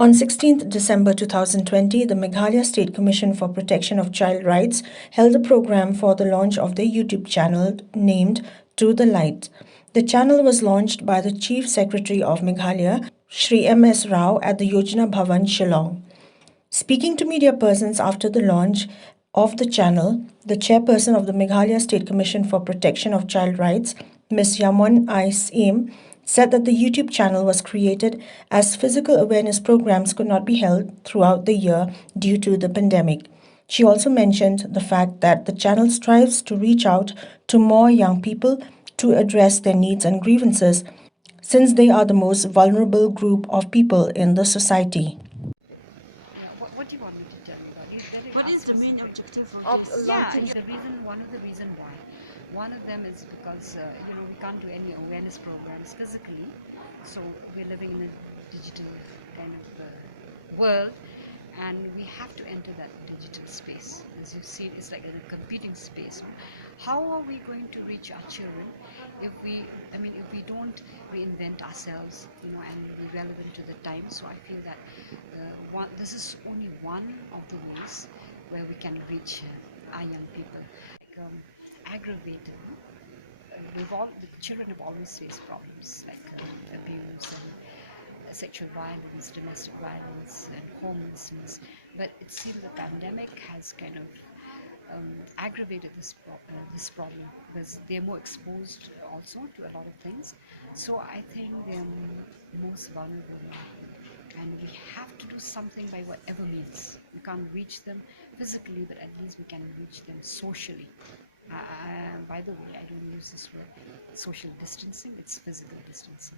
On 16th December 2020, the Meghalaya State Commission for Protection of Child Rights held a program for the launch of their YouTube channel named To the Light. The channel was launched by the Chief Secretary of Meghalaya, Shri M S Rao, at the Yojna Bhavan, Shillong. Speaking to media persons after the launch of the channel, the chairperson of the Meghalaya State Commission for Protection of Child Rights, Ms. Iamon I Syiem, said that the YouTube channel was created as physical awareness programs could not be held throughout the year due to the pandemic. She also mentioned the fact that the channel strives to reach out to more young people to address their needs and grievances, since they are the most vulnerable group of people in the society. What do you want me to tell you about? What is the main objective of of this? one of the reason why. One of them is because we can't do any awareness programs physically, so we're living in a digital kind of world, and we have to enter that digital space. As you see, it's like a competing space. How are we going to reach our children if we don't reinvent ourselves, and be relevant to the times? So I feel that this is only one of the ways where we can reach our young people. Aggravated. The children have always faced problems like abuse and sexual violence, domestic violence, and homelessness. But it seems the pandemic has kind of aggravated this problem because they're more exposed also to a lot of things. So I think they're most vulnerable now. And we have to do something by whatever means. We can't reach them physically, but at least we can reach them socially. By the way, I don't use this word social distancing, it's physical distancing.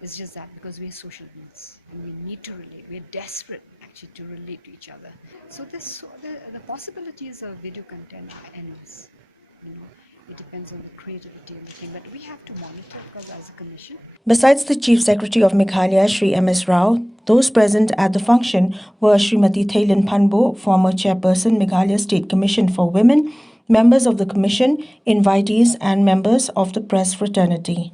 It's just that because we're social beings and we need to relate. We're desperate actually to relate to each other. So the possibilities of video content are endless. It depends on the creativity and the thing, but we have to monitor because as a commission. Besides the Chief Secretary of Meghalaya, Shri M S Rao, those present at the function were Srimati Thailin Panbo, former Chairperson, Meghalaya State Commission for Women, members of the Commission, invitees, and members of the press fraternity.